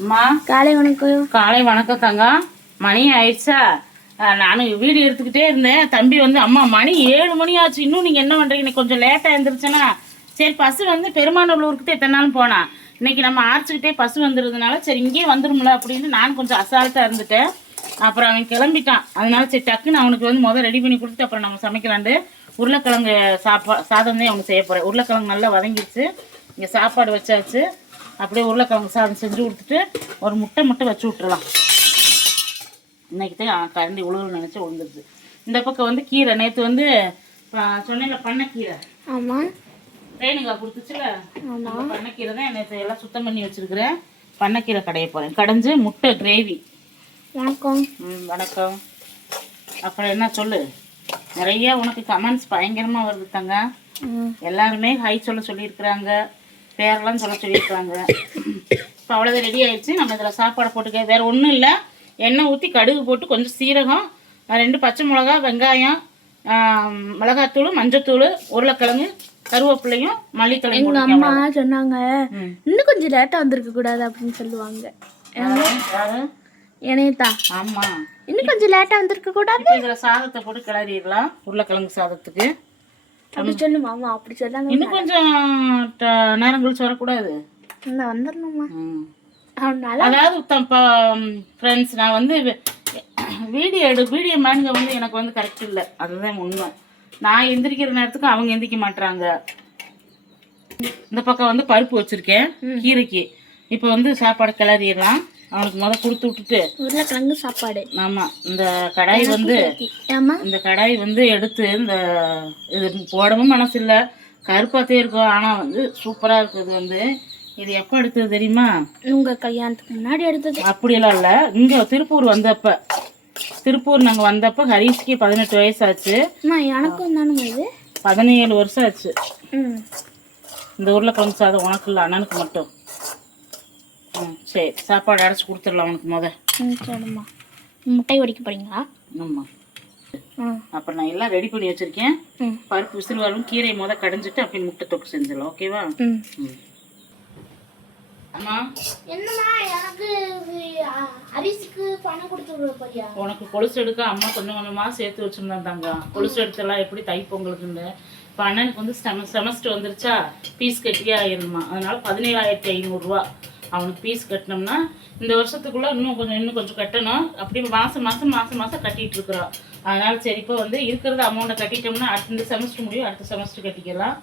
அம்மா? காலை வணக்கம். காலை வணக்கம் தங்கம் மணி ஆயிடுச்சா? நானும் வீடியோ எடுத்துக்கிட்டே இருந்தேன். தம்பி வந்து அம்மா மணி ஏழு மணி ஆச்சு. இன்னும் நீங்கள் என்ன பண்ணுறீங்க இன்னைக்கு கொஞ்சம் லேட்டாக எழுந்திரிச்சேன்னா சரி பசு வந்து பெருமாநல்லூருக்கு எத்தனை நாள் போனா? இன்னைக்கு நம்ம ஆர்ச்சுக்கிட்டே பசு வந்துருதுனால சரி இங்கேயே வந்துரும்ல அப்படின்னு நான் கொஞ்சம் அசால்ட்டாக இருந்துட்டேன். அப்புறம் அவன் கிளம்பிட்டான். அதனால சரி டக்குன்னு அவனுக்கு வந்து முதல் ரெடி பண்ணி கொடுத்துட்டு அப்புறம் நம்ம சமைக்கலான்ட்டு உருளைக்கிழங்கு சாப்பா சாதம் தான் அவனுக்கு செய்ய போகிறேன் உருளைக்கிழங்கு நல்லா வதங்கிடுச்சு இங்கே சாப்பாடு வச்சாச்சு. அப்படியே உருளைக்கிழங்கு சாதம் செஞ்சு கொடுத்துட்டு ஒரு முட்டை மட்டும் வச்சு விட்டுறலாம். இன்னைக்கு தான் கரண்டி உழுவுன்னு நினச்சி விழுந்துருது. இந்த பக்கம் வந்து கீரை நேற்று வந்து சொன்னேன்ல பண்ணைக்கீரை. ஆமாம் ரேணுகா கொடுத்துச்சுல? பண்ணைக்கீரை தான் நேற்று எல்லாம் சுத்தம் பண்ணி வச்சிருக்கிறேன். பண்ணைக்கீரை கடைய போகிறேன் கடைஞ்சு முட்டை கிரேவி வணக்கம். ம் வணக்கம். அப்புறம் என்ன சொல்லு? நிறைய உனக்கு கமெண்ட்ஸ் பயங்கரமாக வருது தங்க. எல்லாருமே ஹை சொல்ல சொல்லியிருக்கிறாங்க. பேரெல்லாம் சொல்ல சொல்லியிருக்காங்க. இப்போ அவ்வளோதான் ரெடி ஆயிடுச்சு. நம்ம இதில் சாப்பாடு போட்டுக்க வேற ஒன்றும் இல்லை. எண்ணெய் ஊற்றி கடுகு போட்டு கொஞ்சம் சீரகம் ரெண்டு பச்சை மிளகா வெங்காயம் மிளகாத்தூள் மஞ்சத்தூள் உருளைக்கிழங்கு கருவேப்பிலையும் மல்லித்தலை எங்க அம்மா சொன்னாங்க. இன்னும் கொஞ்சம் லேட்டா வந்திருக்க கூடாது அப்படின்னு சொல்லுவாங்க. என்னையத்தான் ஆமாம் இன்னும் கொஞ்சம் லேட்டா வந்திருக்க கூடாது. இதில் சாதத்தை போட்டு கிளறிடலாம் உருளைக்கிழங்கு சாதத்துக்கு. அப்படி சொல்லு மாமா அப்படி சொல்லாங்க இன்னும் கொஞ்சம் நேரம் கழிச்சு வரக்கூடாது. நான் வந்துடணுமா? அதாவது ஃப்ரெண்ட்ஸ் நான் வந்து வீடியோ எடு வீடியோ மேனுங்க வந்து எனக்கு வந்து கரெக்ட் இல்லை. அதுதான் உண்மை. நான் எந்திரிக்கிற நேரத்துக்கு அவங்க எந்திரிக்க மாட்றாங்க. இந்த பக்கம் வந்து பருப்பு வச்சிருக்கேன் கீரைக்கு. இப்போ வந்து சாப்பாடு கிளறிடலாம். அவனுக்கு முத கொடுத்து விட்டுட்டு. உருளைக்கிழங்கு சாப்பாடு. ஆமாம் இந்த கடாய் வந்து இந்த கடாய் வந்து எடுத்து இந்த இது போடவும் மனசு இல்லை கருப்பாத்தே இருக்கும். ஆனால் வந்து சூப்பராக இருக்குது வந்து. இது எப்போ எடுத்தது தெரியுமா? உங்க கல்யாணத்துக்கு முன்னாடி எடுத்தது. அப்படியெல்லாம் இல்லை. இங்கே திருப்பூர் வந்தப்ப. திருப்பூர் நாங்கள் வந்தப்ப ஹரிஷ்க்கு பதினெட்டு வயசு ஆச்சு எனக்கும் தானுங்க இது. பதினேழு வருஷம் ஆச்சு. இந்த உருளைக்கிழங்கு சாதம் உனக்கு இல்லை அண்ணனுக்கு மட்டும். ம் சரி. சாப்பாடு அடைச்சி கொடுத்துடலாம் உனக்கு முத. ம் சரிம்மா. முட்டை உடைக்க போறீங்களா? ஆமாம் அப்புறம் நான் எல்லாம் ரெடி பண்ணி வச்சுருக்கேன். பருப்பு விசில் வரும் கீரையை முத கடைஞ்சிட்டு அப்படி முட்டை தொக்கு செஞ்சிடலாம் ஓகேவா? ம். ம். அம்மா. என்னம்மா எனக்கு அரிசிக்கு பணம் கொடுத்து போறியா? உனக்கு கொலுசு எடுக்க அம்மா கொஞ்சம் கொஞ்சமாக சேர்த்து வச்சுருந்தான் தாங்க கொலுசு எடுத்தெல்லாம் எப்படி தைப்பொங்கலுக்குன்னு. இப்போ அண்ணனுக்கு வந்து செம செமஸ்டர் வந்துருச்சா? பீஸ் கட்டியே ஆயிருமா அதனால பதினேழாயிரத்தி ஐநூறுரூவா. அவனுக்கு பீஸ் கட்டினோம்னா இந்த வருஷத்துக்குள்ள இன்னும் கொஞ்சம் இன்னும் கொஞ்சம் கட்டணும். அப்படி மாதம் மாதம் மாதம் மாதம் கட்டிட்டு இருக்கிறோம் அதனால சரி இப்போ வந்து இருக்கிறத அமௌண்ட்டை கட்டிட்டோம்னா அடுத்த இந்த செமஸ்டர் முடியும் அடுத்த செமஸ்டர் கட்டிக்கலாம்.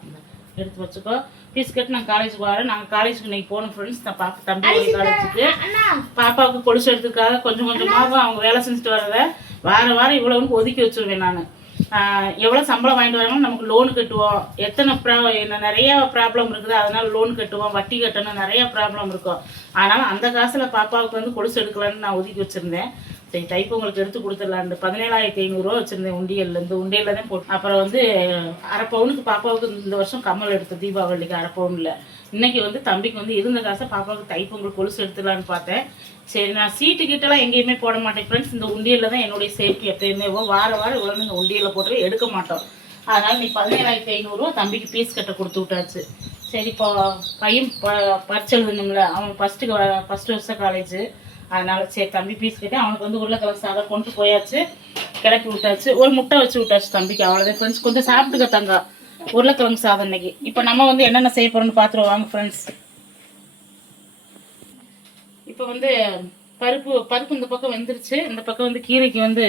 எடுத்து வச்சுக்கோ. ஃபீஸ் கட்டி நான் காலேஜுக்கு வரேன். நாங்கள் காலேஜுக்கு இன்னைக்கு போகணும் ஃப்ரெண்ட்ஸ் நான் பாப்பா தம்பி காலேஜுக்கு பாப்பாவுக்கு கொலுசு எடுத்துக்காக கொஞ்சம் கொஞ்சமாக அவங்க வேலை செஞ்சுட்டு வரத. வார வாரம் இவ்வளவுன்னு ஒதுக்கி வச்சிருவேன் நான். எவ்வளோ சம்பளம் வாங்கிட்டு வராங்களோ நமக்கு லோன் கட்டுவோம். எத்தனை ப்ரா என்ன நிறைய ப்ராப்ளம் இருக்குது. அதனால லோன் கட்டுவோம். வட்டி கட்டணும். நிறைய ப்ராப்ளம் இருக்கும். அதனால் அந்த காசில் பாப்பாவுக்கு வந்து கொலுசு எடுக்கலான்னு நான் ஒதுக்கி வச்சுருந்தேன். சரி டைப் உங்களுக்கு எடுத்து இந்த பதினேழாயிரத்தி ஐநூறுரூவா வச்சுருந்தேன் உண்டியல்ல. இந்த உண்டியல்ல தான் போட்டு அப்புறம் வந்து அரை பவுனுக்கு பாப்பாவுக்கு இந்த வருஷம் கம்மல் எடுத்த தீபாவளிக்கு அரை பவுனில். இன்னைக்கு வந்து தம்பிக்கு வந்து இருந்த காசை பாப்பாவுக்கு தைப்பொங்கல் கொலுசு எடுத்துடலான்னு பார்த்தேன். சரி நான் சீட்டு கிட்டலாம் எங்கேயுமே போட மாட்டேன் ஃப்ரெண்ட்ஸ் இந்த உண்டியலில் தான் என்னுடைய சேஃப்டி எப்பயுமே. வார வாரம் இவ்வளோ இந்த உண்டியலில் போட்டு எடுக்க மாட்டோம். அதனால் நீ பதினேழாயிரத்தி ஐநூறுரூவா தம்பிக்கு பீஸ் கட்ட கொடுத்து விட்டாச்சு. சரி இப்போ பையன் ப பரிச்சு எழுதணும்ல. அவன் ஃபஸ்ட்டு ஃபஸ்ட்டு வருஷம் காலேஜ் அதனால சரி தம்பி பீஸ் கட்டி அவனுக்கு வந்து உருளைக்கிழங்கு சாதம் கொண்டு போயாச்சு கிளப்பி விட்டாச்சு. ஒரு முட்டை வச்சு விட்டாச்சு தம்பிக்கு அவ்வளோதான் ஃப்ரெண்ட்ஸ் கொஞ்சம் சாப்பிட்டுக்க தங்க. உருளைக்கிழங்கு சாதம் இன்னைக்கு. இப்போ நம்ம வந்து என்னென்ன செய்ய போகிறோம்னு பார்த்துருவோம் வாங்க ஃப்ரெண்ட்ஸ் இப்போ வந்து பருப்பு பருப்பு இந்த பக்கம் வெந்துருச்சு. இந்த பக்கம் வந்து கீரைக்கு வந்து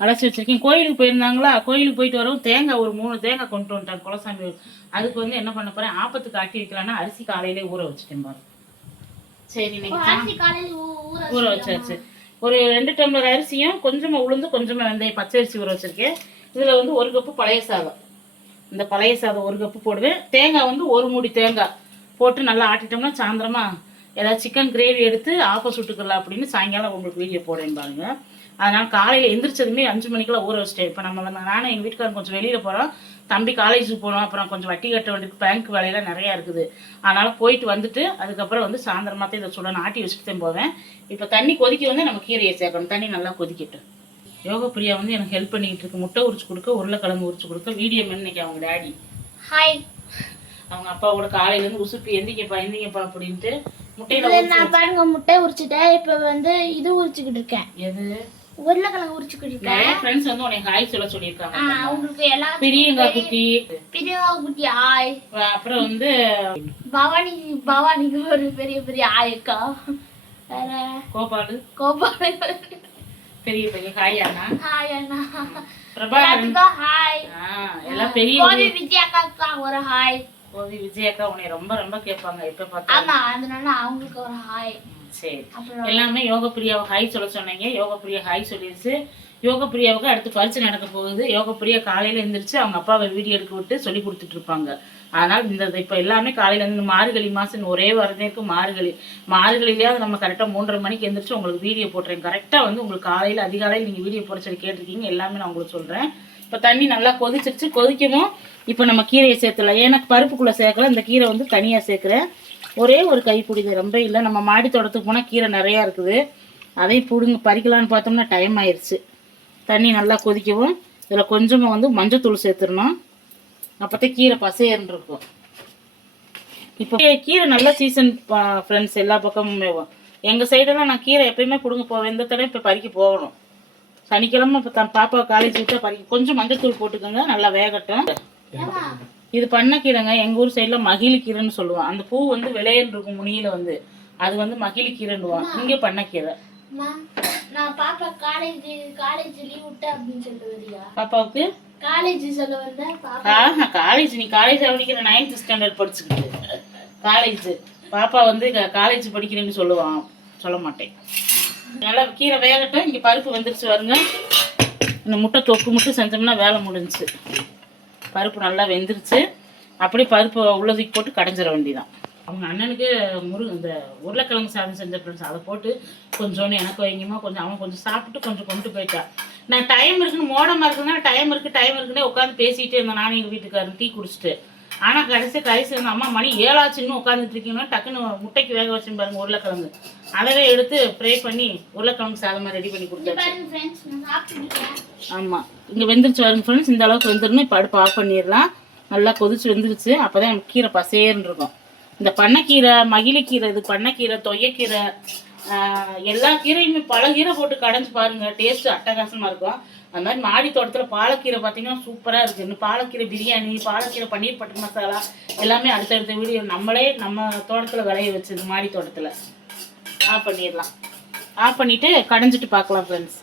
அலசி வச்சுருக்கேன். கோயிலுக்கு போயிருந்தாங்களா? கோயிலுக்கு போயிட்டு வரவும் தேங்காய் ஒரு மூணு தேங்காய் கொண்டு வந்துட்டாங்க குலசாமி. அதுக்கு வந்து என்ன பண்ண போகிறேன் ஆப்பத்துக்கு ஆட்டி வைக்கலான்னா அரிசி காலையிலே ஊற வச்சுட்டேன் பாரு. சரி ஊற வச்சாச்சு. ஒரு ரெண்டு டம்ளர் அரிசியும் கொஞ்சமாக உளுந்து கொஞ்சமாக வெந்தயம் பச்சை அரிசி ஊற வச்சிருக்கேன். இதில் வந்து ஒரு கப்பு பழைய சாதம். இந்த பழைய சாதம் ஒரு கப்பு போடுவேன். தேங்காய் வந்து ஒரு மூடி தேங்காய் போட்டு நல்லா ஆட்டிட்டோம்னா சாயந்தரமா ஏதாவது சிக்கன் கிரேவி எடுத்து ஆப்ப சுட்டுக்கலாம் அப்படின்னு சாயங்காலம் உங்களுக்கு வீடியோ போடுறேன் பாருங்க. அதனால காலையில் எந்திரிச்சதுமே அஞ்சு மணிக்கெல்லாம் ஊற வச்சிட்டேன். இப்போ நம்ம நானும் எங்கள் வீட்டுக்காரன் கொஞ்சம் வெளியில் போகிறோம் தம்பி காலேஜுக்கு போகணும் அப்புறம் கொஞ்சம் வட்டி கட்ட வேண்டியது பேங்க் வேலையெல்லாம் நிறையா இருக்குது. அதனால் போயிட்டு வந்துட்டு அதுக்கப்புறம் வந்து சாயந்தரமா தான் இதை சுட ஆட்டி வச்சுட்டு தான் போவேன். இப்போ தண்ணி கொதிக்க வந்து நம்ம கீரையை சேர்க்கணும். தண்ணி நல்லா கொதிக்கட்டும். யோக பிரியா வந்து எனக்கு ஹெல்ப் பண்ணிக்கிட்டு இருக்கு. முட்டை உரிச்சு கொடுக்க உருளைக்கிழங்கு உரிச்சு கொடுக்க. வீடியோ இன்னைக்கு அவங்க டேடி ஹாய் அவங்க அப்பாவோட காலையிலேருந்து உசுப்பி எந்திங்கப்பா எந்திங்கப்பா அப்படின்ட்டு முட்டையில நான் பாருங்க முட்டை உரிச்சிட்டேன். இப்போ வந்து இது உரிச்சுக்கிட்டு இருக்கேன். எது? உருளைக்கிழங்கு உரிச்சுக்கிட்டு இருக்கேன் நிறைய ஃப்ரெண்ட்ஸ் வந்து உனக்கு ஹாய் சொல்ல சொல்லியிருக்காங்க. அவங்களுக்கு எல்லாம் பிரியங்கா குட்டி. பிரியா குட்டி ஆய். அப்புறம் வந்து பவானி பவானிக்கு ஒரு பெரிய பெரிய ஆயிருக்கா வேற. கோபாலு. கோபால. பெரிய பெரிய ஹாய் அண்ணா. ஹாய் அண்ணா. பிரபாகரன் ஹாய் எல்லாம் பெரிய கோபி விஜயாக்கா ஒரு ஹாய் கோதி விஜயக்கா உன்னை ரொம்ப ரொம்ப கேட்பாங்க. எப்ப பார்த்தா ஆமா அதனால அவங்களுக்கு ஒரு ஹாய் சரி. எல்லாமே யோக பிரியாவை ஹாய் சொல்ல சொன்னீங்க. யோக பிரியா ஹாய் சொல்லிடுச்சு யோக பிரியாவுக்கு அடுத்து பரிசு நடக்க போகுது. யோக பிரியா காலையில எந்திரிச்சு அவங்க அப்பாவை வீடியோ எடுக்க விட்டு சொல்லி கொடுத்துட்டு இருப்பாங்க. ஆனால் இந்த இப்போ எல்லாமே காலையில இருந்து மார்கழி மாசம் ஒரே வரதே இருக்கு. மார்கழி மார்கழிலையாவது நம்ம கரெக்டாக மூன்றரை மணிக்கு எந்திரிச்சு உங்களுக்கு வீடியோ போட்டுறேன் கரெக்டாக வந்து உங்களுக்கு காலையில் அதிகாலையில் நீங்கள் வீடியோ போட சொல்லி கேட்டிருக்கீங்க. எல்லாமே நான் உங்களுக்கு சொல்கிறேன் இப்போ தண்ணி நல்லா கொதிச்சிருச்சு. கொதிக்கவும் இப்போ நம்ம கீரையை சேர்த்துலாம் ஏன்னா பருப்புக்குள்ளே சேர்க்கல. இந்த கீரை வந்து தனியாக சேர்க்குறேன். ஒரே ஒரு கை இது ரொம்ப இல்லை. நம்ம மாடி தோட்டத்துக்கு போனால் கீரை நிறையா இருக்குது. அதையும் பிடுங்க பறிக்கலான்னு பார்த்தோம்னா டைம் ஆயிடுச்சு தண்ணி நல்லா கொதிக்கவும் இதில் கொஞ்சமாக வந்து மஞ்சத்தூள் சேர்த்துடணும். அப்போத்தே கீரை பசையர்னு இருக்கும். இப்போ கீரை நல்ல சீசன் ஃப்ரெண்ட்ஸ் எல்லா பக்கமுமே எங்கள் சைடெல்லாம் நான் கீரை எப்பயுமே பிடுங்க போவேன். இந்த தடவை இப்போ பறிக்க போகணும். சனிக்கிழமை இப்போ தன் பாப்பா காலேஜ் விட்டா பறிக்க கொஞ்சம் மஞ்சத்தூள் போட்டுக்கோங்க நல்லா வேகட்டும். இது பண்ணக்கீரைங்க எங்கள் ஊர் சைடில் மகிழிக்கீரைன்னு சொல்லுவோம். அந்த பூ வந்து விளையன்னு இருக்கும் முனியில் வந்து. அது வந்து மகிழிக்கீரைன்னுவான். இங்கே பண்ணக்கீரை அம்மா, நான் பாப்பா காலேஜ் காலேஜ் லீவ் விட்டேன் அப்படின்னு சொல்லிட்டு வரியா? பாப்பாவுக்கு? காலேஜ் சொல்ல வந்தேன் பாப்பா? ஆஹா காலேஜ் நீ காலேஜ் படிக்கிற நைன்த் ஸ்டாண்டர்ட் படிச்சுக்கிட்டு. காலேஜ் பாப்பா வந்து காலேஜ் படிக்கிறேன்னு சொல்லுவான். சொல்ல மாட்டேன். நல்லா கீரை வேகட்டும். இங்கே பருப்பு வெந்துருச்சு வருங்க இந்த முட்டை தொக்கு மட்டும் செஞ்சோம்னா வேலை முடிஞ்சுச்சு. பருப்பு நல்லா வெந்துருச்சு. அப்படியே பருப்பு உள்ளதுக்கு போட்டு கடைஞ்சிட வேண்டிதான் அவங்க அண்ணனுக்கு முரு இந்த உருளைக்கிழங்கு சாதம் செஞ்ச ஃப்ரெண்ட்ஸ் அதை போட்டு கொஞ்சோண்டு எனக்கு வைங்கம்மா கொஞ்சம் அவன் கொஞ்சம் சாப்பிட்டு கொஞ்சம் கொண்டு போயிட்டான் நான் டைம் இருக்குன்னு மோடமாக இருக்குன்னா டைம் இருக்குது டைம் இருக்குன்னே உட்காந்து பேசிகிட்டே இருந்தேன். நானும் எங்கள் வீட்டுக்காரன் டீ குடிச்சிட்டு. ஆனால் கடைசி கடைசி வந்து அம்மா மணி ஏழாச்சுன்னு உட்காந்துட்டு இருக்கீங்கன்னா டக்குன்னு முட்டைக்கு வேக வச்சு பாருங்க உருளைக்கிழங்கு. அதவே எடுத்து ஃப்ரை பண்ணி உருளைக்கிழங்கு சாதமாக ரெடி பண்ணி கொடுத்தாச்சு. பாருங்க ஆமாம் இங்கே வெந்துருச்சு வருங்க ஃப்ரெண்ட்ஸ் இந்த அளவுக்கு வெந்துடணும் இப்போ அடுப்பு ஆஃப் பண்ணிடலாம். நல்லா கொதிச்சு வெந்துருச்சு. அப்போ தான் கீரை பசேர்னு இருக்கும். இந்த பண்ணைக்கீரை மகிழிக்கீரை இது பண்ணைக்கீரை தொய்யக்கீரை எல்லா கீரையுமே பல கீரை போட்டு கடைஞ்சு பாருங்க. டேஸ்ட் அட்டகாசமாக இருக்கும். அந்த மாதிரி மாடி தோட்டத்தில் பாலக்கீரை பார்த்தீங்கன்னா சூப்பராக இருக்குது இந்த பாலக்கீரை பிரியாணி பாலக்கீரை பன்னீர் பட்டர் மசாலா எல்லாமே அடுத்தடுத்த வீடியோ நம்மளே நம்ம தோட்டத்தில் விளைய வச்சது மாடி தோட்டத்தில். ஆஃப் பண்ணிடலாம். ஆஃப் பண்ணிவிட்டு கடைஞ்சிட்டு பார்க்கலாம் ஃப்ரெண்ட்ஸ்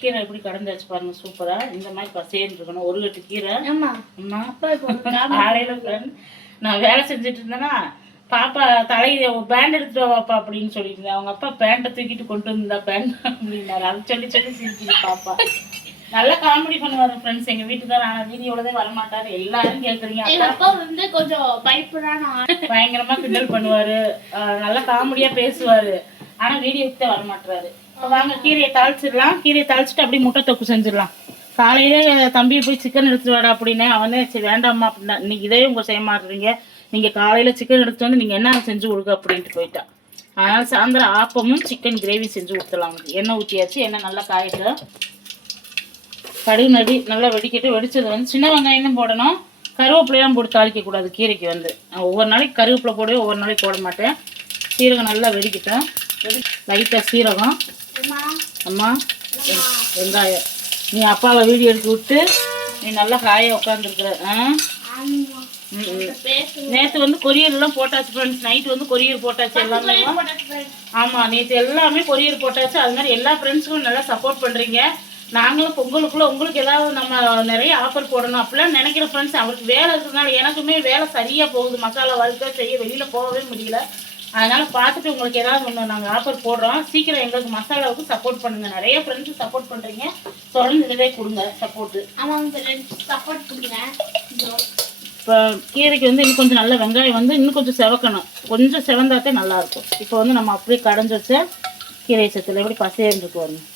கீரை எப்படி கடைஞ்சாச்சு பாருங்க சூப்பரா. இந்த மாதிரி பசேன்னு இருக்கணும். ஒரு கட்டு கீரை. ஆமா. அம்மா காலையில நான் வேலை செஞ்சுட்டு இருந்தேன்னா பாப்பா தலையில பேண்ட் எடுத்துட்டு வாப்பா அப்படின்னு சொல்லிட்டு இருந்தேன். அவங்க அப்பா பேண்ட்டை தூக்கிட்டு கொண்டு வந்தா பேண்ட் அப்படின்னாரு. அதை சொல்லி சொல்லி சிரிக்குது பாப்பா. நல்லா காமெடி பண்ணுவாரு ஃப்ரெண்ட்ஸ் எங்க வீட்டுக்காரர் ஆனா வீடியோலதே வரமாட்டாரு. எல்லாரும் கேக்குறீங்க. எங்க அப்பா வந்து கொஞ்சம் பயப்படுறான. பயங்கரமா கிண்டல் பண்ணுவாரு. நல்லா காமெடியா பேசுவாரு. ஆனா வீடியோக்கு தான் வரமாட்டாரு இப்ப வாங்க கீரையை தாளிச்சிடலாம். கீரையை தாளிச்சிட்டு அப்படியே முட்டை தொக்கு செஞ்சிடலாம். காலையிலே தம்பியை போய் சிக்கன் எடுத்துட்டு வாடா அப்படின்னு அவனே சரி வேண்டாம்மா அப்படின்னா இன்னைக்கு இதே உங்க செய்ய மாட்டுறீங்க. நீங்கள் காலையில் சிக்கன் எடுத்து வந்து நீங்கள் என்ன செஞ்சு கொடுக்க அப்படின்ட்டு போயிட்டான் அதனால் சாயந்தரம் ஆப்பமும் சிக்கன் கிரேவி செஞ்சு கொடுத்துலாம் எண்ணெய் ஊற்றியாச்சு எண்ணெய் நல்லா காயிட்டு கடுகு நடி நல்லா வெடிக்கிட்டு வெடித்தது வந்து சின்ன வெங்காயம் போடணும். கருவேப்பிலையெல்லாம் போட்டு தாளிக்கக்கூடாது கீரைக்கு வந்து. நான் ஒவ்வொரு நாளைக்கு கருவேப்பிலை போடுவேன் ஒவ்வொரு நாளைக்கு போட மாட்டேன். சீரகம் நல்லா வெடிக்கிட்டேன் லைட்டாக சீரகம். அம்மா, வெங்காயம். நீ அப்பாவை வீடியோ எடுத்து விட்டு நீ நல்லா காய உட்காந்துருக்குற ஆ? நேற்று வந்து கொரியர் எல்லாம் போட்டாச்சு ஃப்ரெண்ட்ஸ் நைட் வந்து கொரியர் போட்டாச்சு எல்லாமே. போட்டாச்சு friends. ஆமா நேற்று எல்லாமே கொரியர் போட்டாச்சு. அது மாதிரி எல்லா ஃப்ரெண்ட்ஸுக்கும் நல்லா சப்போர்ட் பண்றீங்க. நாங்களும் பொங்கலுக்குள்ள உங்களுக்கு ஏதாவது நம்ம நிறைய ஆஃபர் போடணும் அப்படிலாம் நினைக்கிற ஃப்ரெண்ட்ஸ் அவருக்கு வேலை இருக்கிறதுனால எனக்குமே வேலை சரியா போகுது. மசாலா வறுக்க செய்ய வெளியில போகவே முடியல. அதனால பார்த்துட்டு உங்களுக்கு ஏதாவது ஒன்று நாங்கள் ஆஃபர் போடுறோம். சீக்கிரம் எங்களுக்கு மசாலாவுக்கு சப்போர்ட் பண்ணுங்க. நிறைய ஃப்ரெண்ட்ஸ் சப்போர்ட் பண்றீங்க. தொடர்ந்து இதே கொடுங்க சப்போர்ட்டு ஆமாங்க friends, support கொடுங்க. இப்போ கீரைக்கு வந்து இன்னும் கொஞ்சம் நல்ல வெங்காயம் வந்து இன்னும் கொஞ்சம் செவக்கணும். கொஞ்சம் செவந்தாத்தே நல்லாயிருக்கும் இப்போ வந்து நம்ம அப்படியே கடைஞ்சி வச்ச கீரை சத்தில் எப்படி பசையன்னு வரணும்.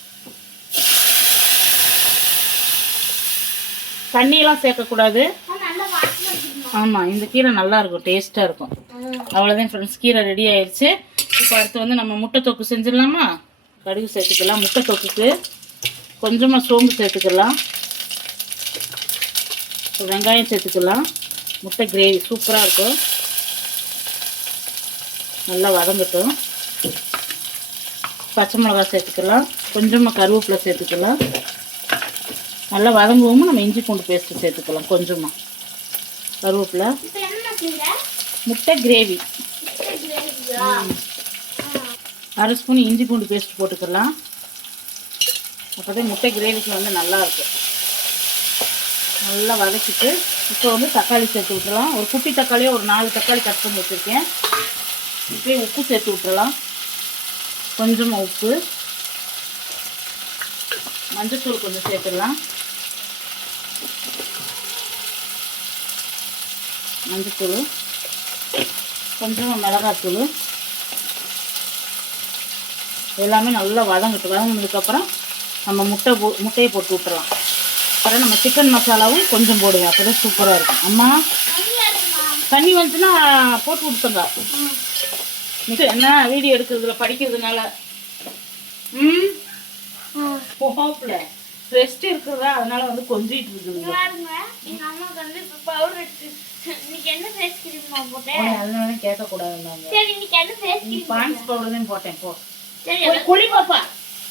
தண்ணியெல்லாம் சேர்க்கக்கூடாது. ஆமாம் இந்த கீரை நல்லாயிருக்கும் டேஸ்ட்டாக இருக்கும். அவ்வளோதான் ஃப்ரெண்ட்ஸ் கீரை ரெடி ஆயிடுச்சு இப்போ அடுத்து வந்து நம்ம முட்டை தொக்கு செஞ்சிடலாமா? கடுகு சேர்த்துக்கலாம். முட்டை தொக்குக்கு கொஞ்சமாக சோம்பு சேர்த்துக்கலாம். வெங்காயம் சேர்த்துக்கலாம். முட்டை கிரேவி சூப்பராக இருக்கும். நல்லா வதங்கட்டும். பச்சை மிளகாய் சேர்த்துக்கலாம். கொஞ்சமாக கருவேப்பிலை சேர்த்துக்கலாம். நல்லா வதங்குவோம் நம்ம இஞ்சி பூண்டு பேஸ்ட்டு சேர்த்துக்கலாம் கொஞ்சமாக கருவேப்பிலை. முட்டை கிரேவி அரை ஸ்பூன் இஞ்சி பூண்டு பேஸ்ட் போட்டுக்கலாம். அப்போதான் முட்டை கிரேவிக்கு வந்து நல்லா இருக்கும். நல்லா வதக்கிட்டு இப்போ வந்து தக்காளி சேர்த்து விட்டுறலாம். ஒரு குட்டி தக்காளியே ஒரு நாலு தக்காளி கட் பண்ணி வச்சுருக்கேன். இப்போ உப்பு சேர்த்து விட்டுறலாம். கொஞ்சமாக உப்பு. மஞ்சத்தூள் கொஞ்சம் சேர்த்துடலாம். மஞ்சத்தூள் கொஞ்சமாக மிளகாத்தூள் எல்லாமே நல்லா வதங்கட்டு வதங்கினதுக்கப்புறம் நம்ம முட்டை போ முட்டையை போட்டு விட்டுறலாம் அப்புறம் நம்ம சிக்கன் மசாலாவும் கொஞ்சம் போடுவேன் அப்போ தான் சூப்பராக இருக்கும். அம்மா தண்ணி வந்துச்சுன்னா போட்டு விட்டுங்க இது என்ன வீடியோ எடுக்கிறதுல படிக்கிறதுனால. ம்? போகல ரெஸ்ட் இருக்கிறதா அதனால வந்து கொஞ்சிட்டு இருக்குதுங்க பாருங்க எங்க அம்மாக்கு வந்து இப்போ பவுடர் எடுத்து இன்னைக்கு என்ன ஃபேஸ் கிரீமா போட்டேன் அதனால கேட்கக்கூடாதுன்னாங்க சரி இன்னைக்கு என்ன ஃபேஸ் கிரீம் பான்ஸ் பவுடர் தான் போட்டேன் போ. சரி குழி பாப்பா.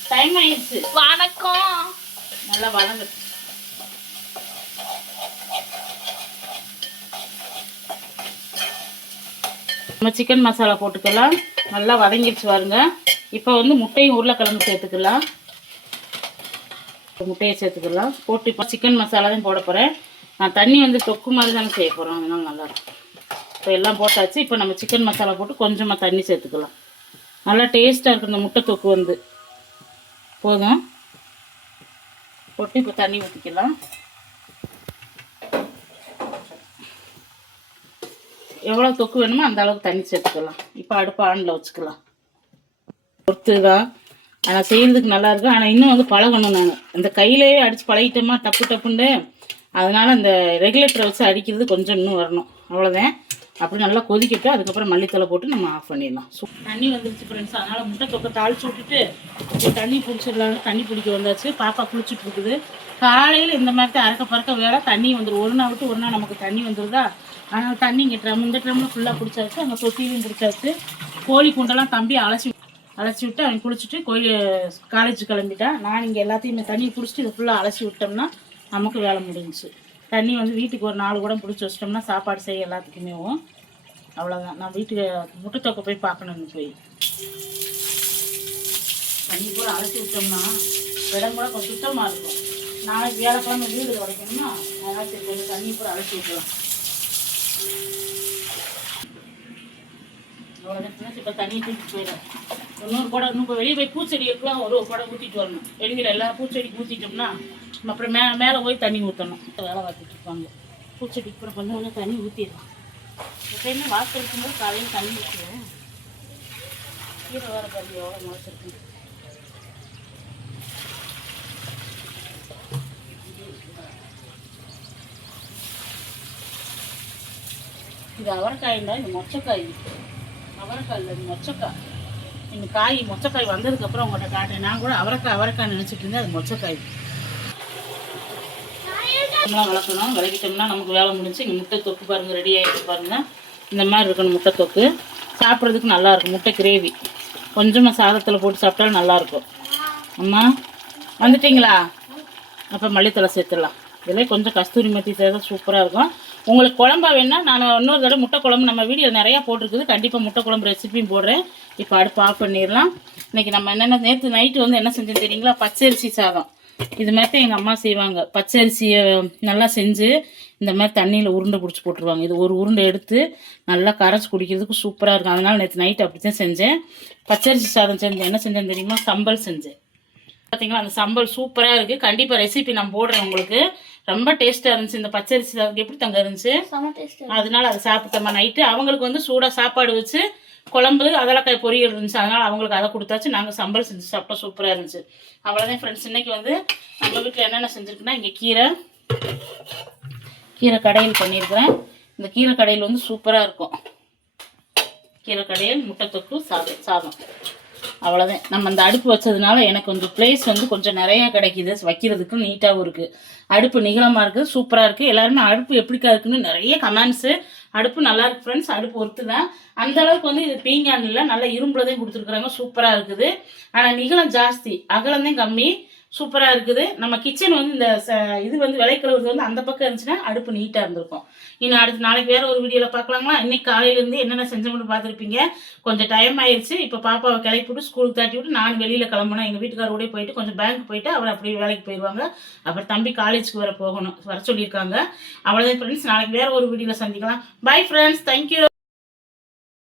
டைம் ஆயிடுச்சு. வணக்கம். நல்லா வதங்கு நம்ம சிக்கன் மசாலா போட்டுக்கலாம். நல்லா வதங்கிடுச்சு பாருங்க. இப்போ வந்து முட்டையும் உருளைக்கிழங்கு சேர்த்துக்கலாம். முட்டையை சேர்த்துக்கலாம். போட்டு இப்போ சிக்கன் மசாலா தான் போட போகிறேன் நான் தண்ணி வந்து தொக்கு மாதிரி தானே செய்ய போகிறோம் அதனால் நல்லாயிருக்கும் இப்போ எல்லாம் போட்டாச்சு. இப்போ நம்ம சிக்கன் மசாலா போட்டு கொஞ்சமாக தண்ணி சேர்த்துக்கலாம். நல்லா டேஸ்ட்டாக இருக்கும் இந்த முட்டை தொக்கு வந்து. போதும். போட்டு இப்போ தண்ணி ஊற்றிக்கலாம் எவ்வளோ தொக்கு வேணுமோ அந்த அளவுக்கு தண்ணி சேர்த்துக்கலாம். இப்போ அடுப்பு ஆனில் வச்சுக்கலாம். பொறுத்து தான் ஆனால் செய்கிறதுக்கு நல்லாயிருக்கும் ஆனால் இன்னும் வந்து பழகணும் நான். அந்த கையிலேயே அடித்து பழகிட்டோமா டப்பு டப்புன்னு அதனால் அந்த ரெகுலேட்டரை வச்சு அடிக்கிறது கொஞ்சம் இன்னும் வரணும். அவ்வளோதான் அப்படி நல்லா கொதிக்கிட்டு அதுக்கப்புறம் மல்லித்தலை போட்டு நம்ம ஆஃப் பண்ணிடலாம். சூ தண்ணி வந்துருச்சு ஃப்ரெண்ட்ஸ் அதனால் முட்டை தொக்கை தாளிச்சு விட்டுட்டு தண்ணி பிடிச்சிடலாம் தண்ணி பிடிக்க வந்தாச்சு. பாப்பா குளிச்சுட்டு இருக்குது. காலையில் இந்த மாதிரி தான் அறக்க பறக்க வேலை. தண்ணி வந்துடும் ஒரு நாள் விட்டு ஒரு நாள் நமக்கு தண்ணி வந்துருதா? ஆனால் தண்ணி இங்கே ட்ரம் இந்த ட்ரம்மில் ஃபுல்லாக பிடிச்சாச்சு அங்கே தொட்டிலையும் பிடிச்சாச்சு கோழி குண்டெல்லாம் தம்பி அலசி அலசி விட்டு அவன் குளிச்சுட்டு கோயில் காலேஜ் கிளம்பிட்டான் நான் இங்கே எல்லாத்தையுமே தண்ணி பிடிச்சிட்டு இதை ஃபுல்லாக அலசி விட்டோம்னா நமக்கு வேலை முடிஞ்சுச்சு. தண்ணி வந்து வீட்டுக்கு ஒரு நாலு கூட பிடிச்சி வச்சிட்டோம்னா சாப்பாடு செய்ய எல்லாத்துக்குமே அவ்வளோதான் நான் வீட்டுக்கு முட்டை தொக்கை போய் பார்க்கணும்னு போய். தண்ணி கூட அலசி விட்டோம்னா இடம் கூட கொஞ்சம் சுத்தமாக இருக்கும். நாளைக்கு வியாழக்கிழமை வீடு உடைக்கணும்னா அதனால் சரி கொஞ்சம் தண்ணி கூட அலசி விட்டுலாம் இப்போ தண்ணி தூக்கிட்டு போயிடும். இன்னொரு குடம் இன்னும் இப்போ வெளியே போய் பூச்செடிகளுக்குலாம் ஒரு வரும் குடம் ஊற்றிட்டு வரணும் வெளியில் எல்லா பூச்செடிக்கு ஊற்றிட்டோம்னா அப்புறம் மே மேலே போய் தண்ணி ஊற்றணும் வேலை பார்த்துட்டு இருப்பாங்க பூச்செடிக்கு அப்புறம் கொஞ்சம் கொஞ்சம் தண்ணி ஊற்றிடலாம் எப்பயுமே வாசல் இருக்கும்போது காலையில் தண்ணி ஊற்றுவேன் கீரை வர பாருங்க எவ்வளோ முளைச்சிருக்கு இது அவரைக்காய்ண்டா இந்த மொச்சக்காய் அவரைக்காய் இல்லை இது மொச்சக்காய். இந்த காய் மொச்சக்காய் வந்ததுக்கப்புறம் உங்கள்கிட்ட காட்டுறேன். நான் கூட அவரைக்காய் அவரைக்காய் நினச்சிட்டு இருந்தேன் அது மொச்சக்காய். நம்மளாம் வளர்க்கணும். வளர்க்கிட்டோம்னா நமக்கு வேலை முடிஞ்சு இங்கே முட்டை தொக்கு பாருங்கள் ரெடி ஆகிட்டு பாருங்கள் இந்த மாதிரி இருக்கணும் முட்டை தொக்கு. சாப்பிட்றதுக்கு நல்லாயிருக்கும் முட்டை கிரேவி. கொஞ்சமாக சாதத்தில் போட்டு சாப்பிட்டாலும் நல்லாயிருக்கும் அம்மா வந்துட்டிங்களா? அப்போ மல்லித்தலை சேர்த்துடலாம். இதில் கொஞ்சம் கஸ்தூரி மத்தி சேர்த்தா சூப்பராக இருக்கும். உங்களுக்கு குழம்பா வேணால் நான் இன்னொரு தடவை முட்டை குழம்பு நம்ம வீடியோ நிறையா போட்டிருக்குது. கண்டிப்பாக முட்டை குழம்பு ரெசிபியும் போடுறேன். இப்போ அடுப்பு ஆஃப் பண்ணிடலாம். இன்றைக்கி நம்ம என்னென்ன நேற்று நைட்டு வந்து என்ன செஞ்சோம் தெரியுங்களா? பச்சரிசி சாதம். இது மாதிரி தான் எங்கள் அம்மா செய்வாங்க. பச்சரிசியை நல்லா செஞ்சு இந்த மாதிரி தண்ணியில் உருண்டை பிடிச்சி போட்டுருவாங்க. இது ஒரு உருண்டை எடுத்து நல்லா கரைச்சி குடிக்கிறதுக்கு சூப்பராக இருக்கும். அதனால் நேற்று நைட் அப்படி தான் செஞ்சேன். பச்சரிசி சாதம் செஞ்சேன். என்ன செஞ்சேன் தெரியுமா? சம்பல் செஞ்சேன். பார்த்தீங்களா அந்த சம்பல் சூப்பராக இருக்குது கண்டிப்பாக ரெசிபி நான் போடுறேன் உங்களுக்கு. ரொம்ப டேஸ்ட்டாக இருந்துச்சு. இந்த பச்சரிசி சாதம் எப்படி தங்க இருந்துச்சு? அதனால அதை சாப்பிட்டோமா நைட்டு அவங்களுக்கு வந்து சூடாக சாப்பாடு வச்சு குழம்பு அதெல்லாம் பொரியல் இருந்துச்சு. அதனால அவங்களுக்கு அதை கொடுத்தாச்சு. நாங்கள் சம்பல் செஞ்சு சாப்பிட்டோம். சூப்பராக இருந்துச்சு. அவ்வளோதான் ஃப்ரெண்ட்ஸ் இன்னைக்கு வந்து நம்ம வீட்டில் என்னென்ன செஞ்சுருக்குன்னா இங்கே கீரை கீரை கடையில் பண்ணியிருக்கிறேன். இந்த கீரை கடையில் வந்து சூப்பராக இருக்கும். கீரை கடையில் முட்டை தொக்கு சாதம் சாதம். அவ்வளோதான் நம்ம அந்த அடுப்பு வச்சதுனால எனக்கு கொஞ்சம் பிளேஸ் வந்து கொஞ்சம் நிறையா கிடைக்கிது. வைக்கிறதுக்கு நீட்டாகவும் இருக்குது அடுப்பு நீளமாக இருக்குது சூப்பராக இருக்குது எல்லாருமே அடுப்பு எப்படிக்கா இருக்குன்னு நிறைய கமெண்ட்ஸு அடுப்பு நல்லா இருக்கு ஃப்ரெண்ட்ஸ் அடுப்பு ஒருத்து தான் அந்த அளவுக்கு வந்து இது பீங்கான் இல்லை நல்லா இரும்புல கொடுத்துருக்குறாங்க. சூப்பராக இருக்குது. ஆனால் நிகழம் ஜாஸ்தி. அகலந்தையும் கம்மி. சூப்பராக இருக்குது. நம்ம கிச்சன் வந்து இந்த ச- இது வந்து விளைக்கழுவுறது வந்து அந்த பக்கம் இருந்துச்சுன்னா அடுப்பு நீட்டாக இருந்திருக்கும். இன்னும் அடுத்து நாளைக்கு வேறு ஒரு வீடியோவில் பார்க்கலாங்களா? இன்றைக்கி காலையிலேருந்து என்னென்ன செஞ்சோம்னு பார்த்துருப்பீங்க. கொஞ்சம் டைம் ஆயிடுச்சு இப்போ பாப்பாவை கிளப்பி விட்டு ஸ்கூலுக்கு தாட்டி விட்டு நான் வெளியில் கிளம்பணும் எங்கள் வீட்டுக்காரோடய போயிட்டு கொஞ்சம் பேங்க் போயிட்டு அவர் அப்படியே வேலைக்கு போயிடுவாங்க அப்புறம் தம்பி காலேஜுக்கு வர போகணும். வர சொல்லியிருக்காங்க. அவ்வளோதான் ஃப்ரெண்ட்ஸ் நாளைக்கு வேற ஒரு வீடியோவில் சந்திக்கலாம். Bye friends thank you